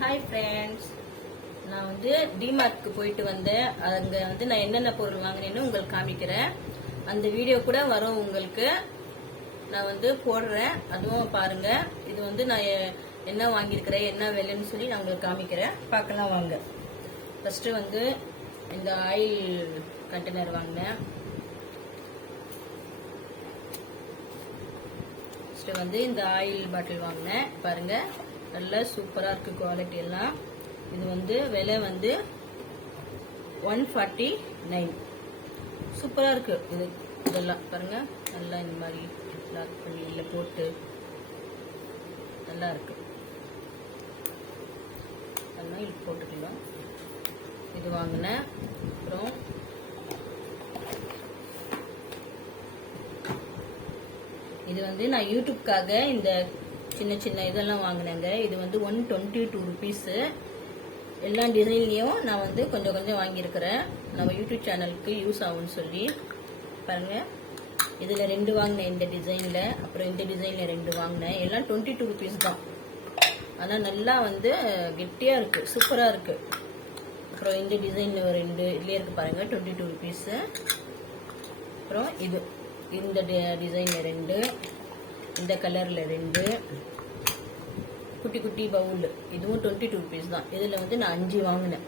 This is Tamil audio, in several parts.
ஹாய் ஃப்ரெண்ட்ஸ், நான் வந்து டிமார்ட்க்கு போயிட்டு வந்தேன். அங்கே வந்து நான் என்னென்ன பொருள் வாங்கினேன்னு உங்களுக்கு காமிக்கிறேன். அந்த வீடியோ கூட வரும் உங்களுக்கு. நான் வந்து போடுறேன், அதுவும் பாருங்க. இது வந்து நான் என்ன வாங்கியிருக்கிறேன், என்ன விலைன்னு சொல்லி நான் உங்களுக்கு காமிக்கிறேன். பார்க்கலாம் வாங்க. ஃபர்ஸ்ட் வந்து இந்த ஆயில் கண்டெய்னர் வாங்கினேன். ஃபர்ஸ்ட் வந்து இந்த ஆயில் பாட்டில் வாங்கினேன். பாருங்க, நல்லா சூப்பராக இருக்குது குவாலிட்டி எல்லாம். இது வந்து விலை வந்து 149. சூப்பராக இருக்குது. இதெல்லாம் பாருங்க, நல்லா இந்த மாதிரி லாக் பண்ணி இல்லை போட்டு நல்லா இருக்கு. அதெல்லாம் இது போட்டுக்கலாம். இது வாங்கினேன். அப்புறம் இது வந்து நான் யூடியூப்காக இந்த சின்ன சின்ன இதெல்லாம் வாங்கினேங்க. இது வந்து 122 ருபீஸு. எல்லா டிசைன்லேயும் நான் வந்து கொஞ்சம் கொஞ்சம் வாங்கியிருக்கிறேன். நம்ம யூடியூப் சேனலுக்கு யூஸ் ஆகும்னு சொல்லி. பாருங்கள், இதில் 2 வாங்கினேன் இந்த டிசைனில். அப்புறம் இந்த டிசைனில் 2 வாங்கினேன். எல்லாம் 22 ருபீஸ் தான். ஆனால் நல்லா வந்து கெட்டியாக இருக்குது, சூப்பராக இருக்குது. அப்புறம் இந்த டிசைனில் 2 இதுலேயே இருக்குது பாருங்கள், 22 ருபீஸு. அப்புறம் இந்த டிசைனில் 2, இந்த கலரில் 2 குட்டி குட்டி பவுல். இதுவும் 22 ருபீஸ் தான். இதில் வந்து நான் 5 வாங்கினேன்.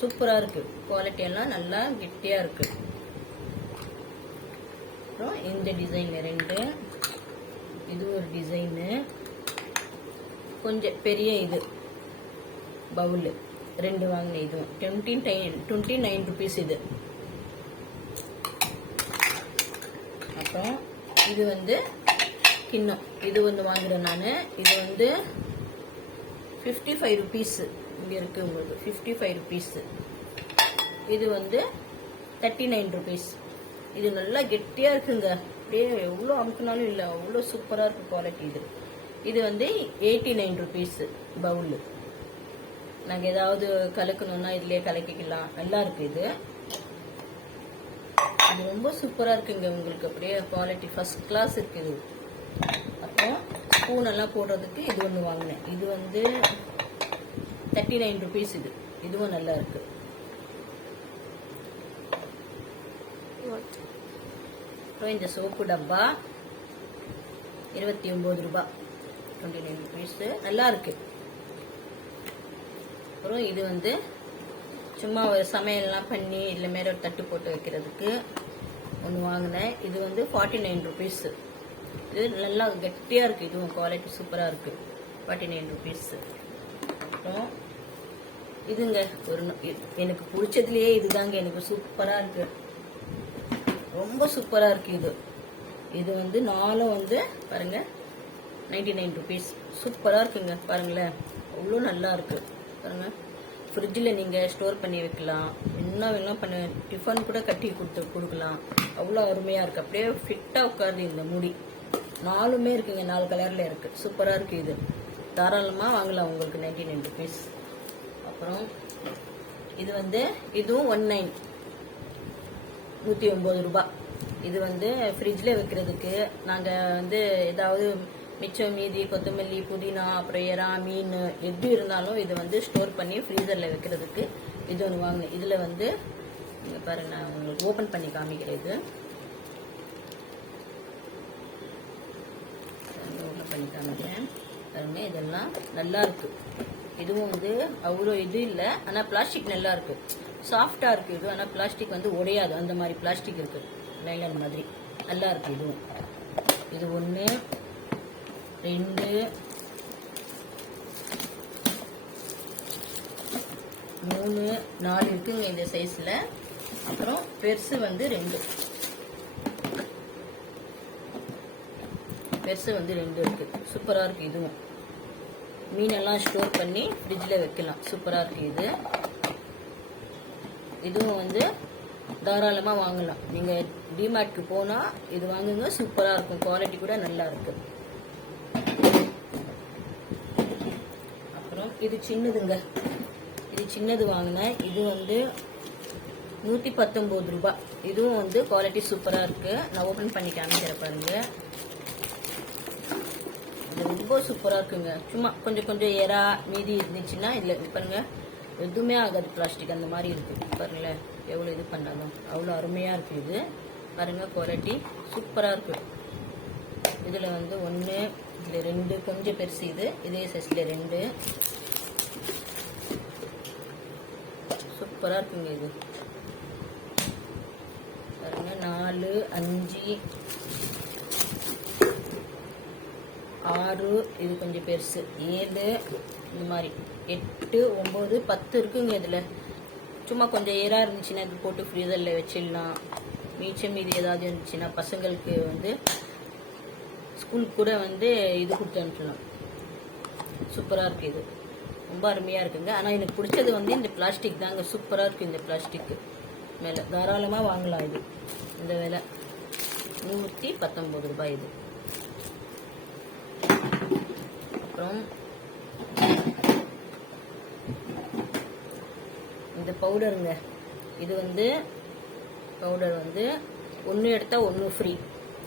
சூப்பராக இருக்குது, குவாலிட்டி எல்லாம் நல்லா கெட்டியாக இருக்குது. அப்புறம் இந்த டிசைனில் 2, இது ஒரு டிசைனு, கொஞ்சம் பெரிய இது பவுல் 2 வாங்கினேன். இதுவும் 29 ருபீஸ் இது. அப்புறம் இது வந்து கிண்ணம், இது வந்து வாங்குறேன் நான். இது வந்து 55 ருபீஸ். இங்கே இருக்குது உங்களுக்கு 55 ருபீஸ். இது வந்து 39 ருபீஸ். இது நல்லா கெட்டியாக இருக்குங்க. அப்படியே எவ்வளோ அமுக்குனாலும் இல்லை, அவ்வளோ சூப்பராக இருக்குது குவாலிட்டி. இது வந்து 89 ருபீஸ் பவுல். நாங்கள் ஏதாவது கலக்கணும்னா இதுலேயே கலக்கிக்கலாம். நல்லா இருக்குது இது. இது ரொம்ப சூப்பராக இருக்குங்க. உங்களுக்கு அப்படியே குவாலிட்டி ஃபர்ஸ்ட் கிளாஸ் இருக்குது. அப்புறம் ஸ்பூன் எல்லாம் போடுறதுக்கு இது ஒன்று வாங்கினேன். இது வந்து 39 ருபீஸ். இதுவும் நல்லா இருக்கு. அப்புறம் இந்த சோப்பு டப்பா 29 ரூபாய், 29 ருபீஸ். நல்லா இருக்கு. அப்புறம் இது வந்து சும்மா ஒரு சமையல்லாம் பண்ணி இதில் மேலே ஒரு தட்டு போட்டு வைக்கிறதுக்கு ஒன்று வாங்கினேன். இது வந்து 49 ருபீஸ். இது நல்லா கெட்டியாக இருக்குது. இதுவும் குவாலிட்டி சூப்பராக இருக்குது. 49 ருபீஸ். அப்புறம் இதுங்க எனக்கு பிடிச்சதுலேயே இதுதாங்க. எனக்கு சூப்பராக இருக்குது, ரொம்ப சூப்பராக இருக்குது. இது வந்து 4 வந்து பாருங்க 99 ருபீஸ். சூப்பராக இருக்குங்க. பாருங்களேன், அவ்வளோ நல்லா இருக்குது. பாருங்கள், ஃப்ரிட்ஜில் நீங்கள் ஸ்டோர் பண்ணி வைக்கலாம். என்ன வேணாலும் பண்ண, டிஃபன் கூட கட்டி கொடுக்கலாம். அவ்வளோ அருமையாக இருக்குது. அப்படியே ஃபிட்டாக உட்காருது இந்த முடி. 4மே இருக்குங்க, 4 கலரில் இருக்குது. சூப்பராக இருக்குது. இது தாராளமாக வாங்கலாம் உங்களுக்கு 99 ருபீஸ். அப்புறம் இது வந்து இதுவும் 109 ரூபாய். இது வந்து ஃப்ரிட்ஜில் வைக்கிறதுக்கு. நாங்கள் வந்து ஏதாவது மிச்சம் மீதி கொத்தமல்லி, புதினா, அப்புறம் எறா, மீன் எப்படி இருந்தாலும் இது வந்து ஸ்டோர் பண்ணி ஃப்ரீசரில் வைக்கிறதுக்கு இது ஒன்று வாங்கினேன். இதில் வந்து இங்கே பாருங்க, நான் உங்களுக்கு ஓப்பன் பண்ணி காமிக்கிறேன். இது ஓப்பன் பண்ணி காமிக்கிறேன் பாருங்க. இதெல்லாம் நல்லா இருக்கு. இதுவும் வந்து அவ்வளோ இது இல்லை, ஆனால் பிளாஸ்டிக் நல்லா இருக்கு, சாஃப்டாக இருக்குது இது. ஆனால் பிளாஸ்டிக் வந்து உடையாது, அந்த மாதிரி பிளாஸ்டிக் இருக்குது, நைலான் மாதிரி. நல்லா இருக்கு. இதுவும் இது 1 2 3 4 இருக்குங்க இந்த சைஸில். அப்புறம் பெருசு வந்து 2, பெருசு வந்து 2 இருக்கு. சூப்பராக இருக்கு. இதுவும் மீனெல்லாம் ஸ்டோர் பண்ணி ஃப்ரிட்ஜில் வைக்கலாம். சூப்பராக இருக்கு. இதுவும் வந்து தாராளமாக வாங்கலாம். நீங்கள் டிமார்ட்க்கு போனால் இது வாங்குங்க, சூப்பராக இருக்கும். குவாலிட்டி கூட நல்லா இருக்கு. அப்புறம் இது சின்னதுங்க, இது சின்னது வாங்கினேன். இது வந்து 119 ரூபாய். இதுவும் வந்து குவாலிட்டி சூப்பராக இருக்குது. நான் ஓப்பன் பண்ணி காமிக்கிறேன் பாருங்க. இது ரொம்ப ரொம்ப சூப்பராக இருக்குங்க. சும்மா கொஞ்சம் கொஞ்சம் எறா மீதி இருந்துச்சுன்னா இல்லை பாருங்க, எதுவுமே ஆகாது. பிளாஸ்டிக் அந்த மாதிரி இருக்குது பாருங்களேன். எவ்வளோ இது பண்ணாலும் அவ்வளோ அருமையாக இருக்குது. இது பாருங்கள், குவாலிட்டி சூப்பராக இருக்குது. இதில் வந்து 1 இதில் 2 கொஞ்சம் பெருசு. இதே சைஸில் 2 சூப்பராக இருக்குங்க. இது பாருங்க, 4 5 6 இது கொஞ்சம் பெருசு, 7 இந்த மாதிரி 8 9 10 இருக்குங்க. இதில் சும்மா கொஞ்சம் ஏரா இருந்துச்சுன்னா இது போட்டு ஃப்ரீசரில் வச்சிடலாம். மீச்சம் மீதி ஏதாவது இருந்துச்சுன்னா பசங்களுக்கு வந்து ஸ்கூலுக்கு கூட வந்து இது கொடுத்து அனுப்பலாம். சூப்பராக இருக்குது. இது ரொம்ப அருமையாக இருக்குங்க. ஆனால் எனக்கு பிடிச்சது வந்து இந்த பிளாஸ்டிக் தாங்க. சூப்பராக இருக்குது இந்த பிளாஸ்டிக்கு மேலே. தாராளமாக வாங்கலாம். இது இந்த விலை 119 ரூபாய். இது அப்புறம் இந்த பவுடருங்க. இது வந்து பவுடர் வந்து 1 எடுத்தா 1 ஃப்ரீ.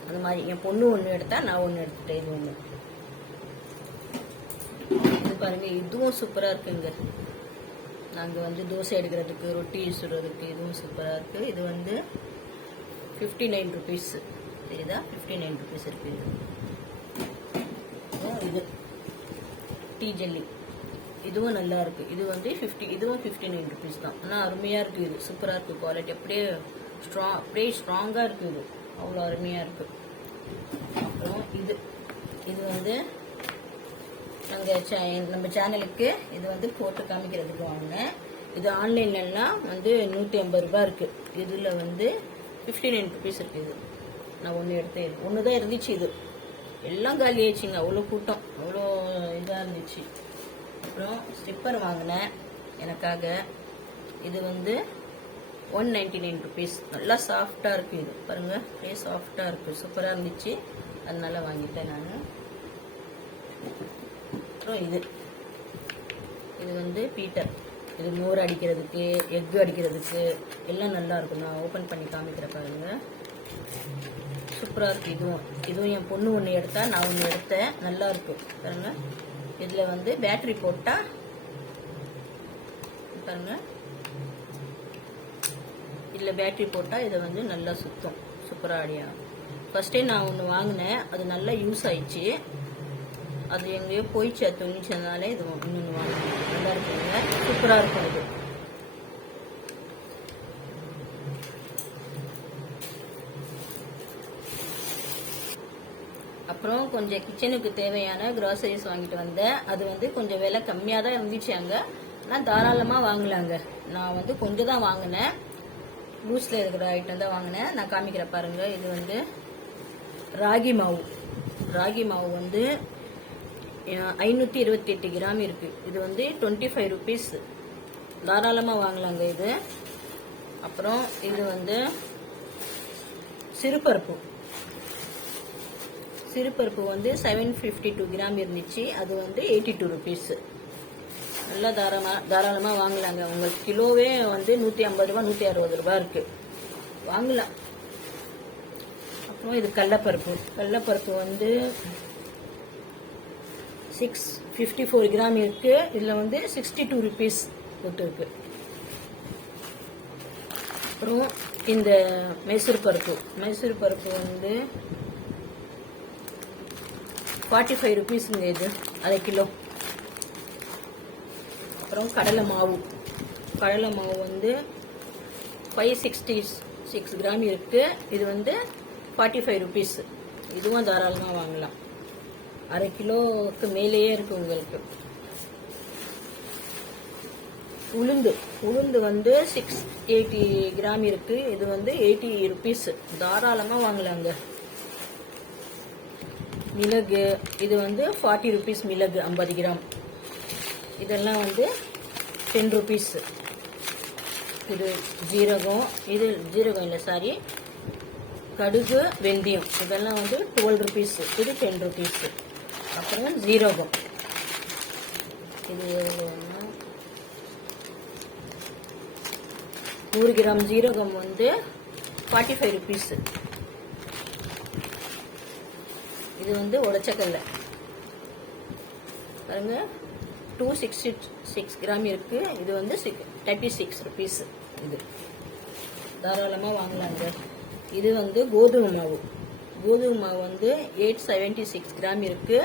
அந்த மாதிரி என் பொண்ணு 1 எடுத்தா நான் 1 எடுத்துட்டேன். இது 1. இது பாருங்க, இதுவும் சூப்பராக இருக்குங்க. நாங்கள் வந்து தோசை எடுக்கிறதுக்கு, ரொட்டி சுடுறதுக்கு இதுவும் சூப்பராக இருக்குது. இது வந்து 59 ருபீஸ். சரிதா, 59 ருபீஸ் இருக்குது. இது டீ ஜெல்லி, இதுவும் நல்லா இருக்குது. இது வந்து இதுவும் 59 ருபீஸ் தான். ஆனால் அருமையாக இருக்குது. இது சூப்பராக இருக்குது. குவாலிட்டி அப்படியே ஸ்ட்ராங்காக இருக்குது. இது அவ்வளோ அருமையாக இருக்குது. அப்புறம் இது வந்து நாங்கள் நம்ம சேனலுக்கு இது வந்து போட்டு காமிக்கிறதுக்கு வாங்கினேன். இது ஆன்லைன்லாம் வந்து 150 ரூபாய் இருக்குது. இதில் வந்து 59 ருபீஸ் இருக்குது. இது நான் 1 எடுத்தேன். இது 1 தான் இருந்துச்சு. இது எல்லாம் காலி ஆயிடுச்சுங்க. அவ்வளோ கூட்டம், அவ்வளோ இதாக இருந்துச்சு. அப்புறம் ஸ்லிப்பர் வாங்கினேன் எனக்காக. இது வந்து 199 ருபீஸ். நல்லா சாஃப்டாக இருக்குது. இது பாருங்கள், அப்படியே சாஃப்டாக இருக்குது. சூப்பராக இருந்துச்சு, அதனால வாங்கிட்டேன் நான். அப்புறம் இது வந்து பீட்டர். இது மோர் அடிக்கிறதுக்கு, எக்கு அடிக்கிறதுக்கு எல்லாம் நல்லா இருக்கும். நான் ஓப்பன் பண்ணி காமிக்கிற பாருங்க. சூப்பராக இருக்குது. இதுவும் என் பொண்ணு 1 எடுத்தா, நான் 1 எடுத்தேன். நல்லா இருக்கும் பாருங்க. இதில் வந்து பேட்டரி போட்டால் பாருங்க, இதில் பேட்டரி போட்டால் இதை வந்து நல்லா சுத்தம். சூப்பராக அடியா. ஃபர்ஸ்டே நான் 1 வாங்கினேன். அது நல்லா யூஸ் ஆயிடுச்சு. அது எங்கேயோ போயிடுச்சு, அது துணிச்சதுனால இது இன்னொன்று வாங்கினேன். நல்லா இருக்குங்க, சூப்பராக இருக்கும். இது அப்புறம் கொஞ்சம் கிச்சனுக்கு தேவையான கிராசரிஸ் வாங்கிட்டு வந்தேன். அது வந்து கொஞ்சம் விலை கம்மியாக தான் இருந்துச்சு அங்கே. ஆனால் தாராளமாக வாங்கலாங்க. நான் வந்து கொஞ்சம் தான் வாங்கினேன். லூஸில் இருக்கிற ஐட்டம் தான் வாங்கினேன். நான் காமிக்கிற பாருங்க. இது வந்து ராகி மாவு வந்து 528 கிராம் இருக்குது. இது வந்து 25 ருபீஸ். தாராளமாக வாங்கலாங்க இது. அப்புறம் இது வந்து சிறுபருப்பு வந்து 752 கிராம் இருந்துச்சு. அது வந்து 82 ருபீஸ். நல்லா தாராளமாக வாங்கலாங்க. உங்களுக்கு கிலோவே வந்து 150 ரூபா 160 ரூபா இருக்குது, வாங்கலாம். அப்புறம் இது கடலப்பருப்பு வந்து 654 கிராம் இருக்குது. இதில் வந்து 62 ருபீஸ் போட்டுருக்கு. அப்புறம் இந்த மைசூர் பருப்பு வந்து 45 ருபீஸுங்க. இது அரை கிலோ. அப்புறம் கடலை மாவு வந்து 566 கிராம் இருக்குது. இது வந்து 45 ருபீஸ். இதுவும் தாராளமாக வாங்கலாம். அரை கிலோவுக்கு மேலேயே இருக்குது உங்களுக்கு. உளுந்து வந்து 680 கிராம் இருக்குது. இது வந்து 80 ருபீஸ். தாராளமாக வாங்கலாங்க. மிளகு இது வந்து 40 ருபீஸ். மிளகு 50 கிராம். இதெல்லாம் வந்து 10 ருபீஸ். இது ஜீரகம் இல்லை, சாரி, கடுகு, வெந்தயம் இதெல்லாம் வந்து 12 ருபீஸ். இது 10 ருபீஸ். அப்புறம் ஜீரகம், இது 100 கிராம் ஜீரகம் வந்து 45 ருபீஸ். இது வந்து உடைச்சக்கல்ல பாருங்க 266 கிராம் இருக்கு. இது வந்து 36 ருபீஸ். இது தாராளமாக வாங்கலாங்க. இது வந்து கோதுமை மாவு. கோதுமை மாவு வந்து 876 கிராம் இருக்கு.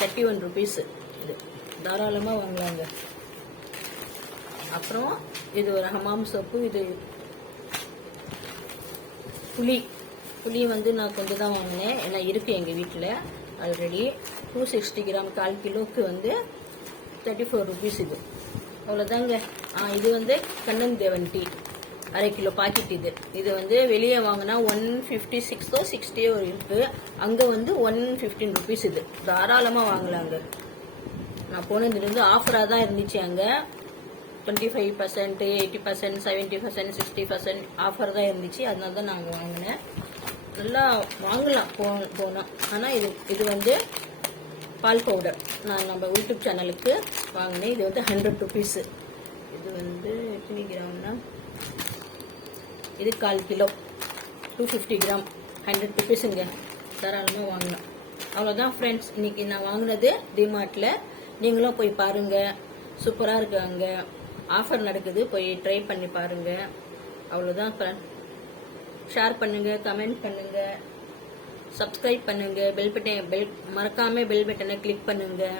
31 ருபீஸ். இது தாராளமாக வாங்கலாங்க. அப்புறம் இது ஒரு ஹமாம் சோப்பு. இது புளி வந்து நான் கொஞ்சம் தான் வாங்கினேன், ஏன்னா இருக்குது எங்கள் வீட்டில் ஆல்ரெடி. 260 கிராம் 1/4 கிலோவுக்கு வந்து 34 ருபீஸ். இது அவ்வளோதாங்க. இது வந்து கண்ணன் தேவன் டீ 1/2 கிலோ பாக்கெட். இது வந்து வெளியே வாங்கினா 156 60 இருக்குது. அங்கே வந்து 115 ருபீஸ். இது தாராளமாக வாங்கலாங்க. நான் போனதுலேருந்து ஆஃபராக தான் இருந்துச்சு. அங்கே 25%, 80%, 70%, 60% ஆஃபர் தான் இருந்துச்சு. அதனால தான் நாங்கள் வாங்கினேன். நல்லா வாங்கலாம் போனோம். ஆனால் இது வந்து பால் பவுடர் நான் நம்ம யூடியூப் சேனலுக்கு வாங்கினேன். இது வந்து 100 ருபீஸு. இது வந்து எத்தனை கிராம்னா, இது 1/4 கிலோ 250 கிராம் 100 ருபீஸுங்க. தாராளமாக வாங்கினோம். அவ்வளோதான் ஃப்ரெண்ட்ஸ், இன்னைக்கு நான் வாங்கினது டிமார்ட்டில். நீங்களும் போய் பாருங்கள், சூப்பராக இருக்குது. அங்கே ஆஃபர் நடக்குது, போய் ட்ரை பண்ணி பாருங்கள். அவ்வளோதான் ஃப்ரெண்ட். ஷேர் பண்ணுங்கள், கமெண்ட் பண்ணுங்கள், சப்ஸ்கிரைப் பண்ணுங்கள், மறக்காமல் பெல் பட்டனை கிளிக் பண்ணுங்கள்.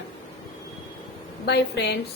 Bye friends.